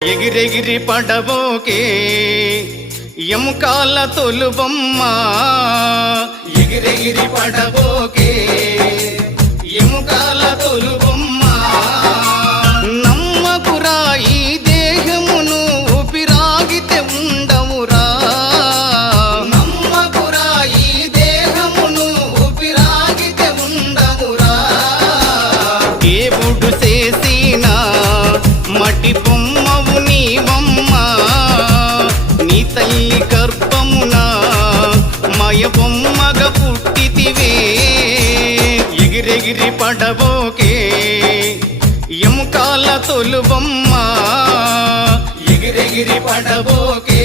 ఎగిరెగిరి పడబోకే ఎముకాల తొలుబొమ్మ, ఎగిరెగిరి పడబోకే ఎముకాల తొలుబొమ్మ. నమ్మకురా ఈ దేహమును ఊపిరాగితే ఉండవురా, నమ్మకురా ఈ దేహమును ఊపిరాగితే ఉండవురా. దేవుడు చేసిన మటి బొమ్మవు నీవమ్మ, నీ తల్లి గర్భమున మయ బొమ్మగా పుట్టితివే. ఎగిరెగిరి పడబోకే ఎముకాల తొలుబొమ్మ, ఎగిరెగిరి పడబోకే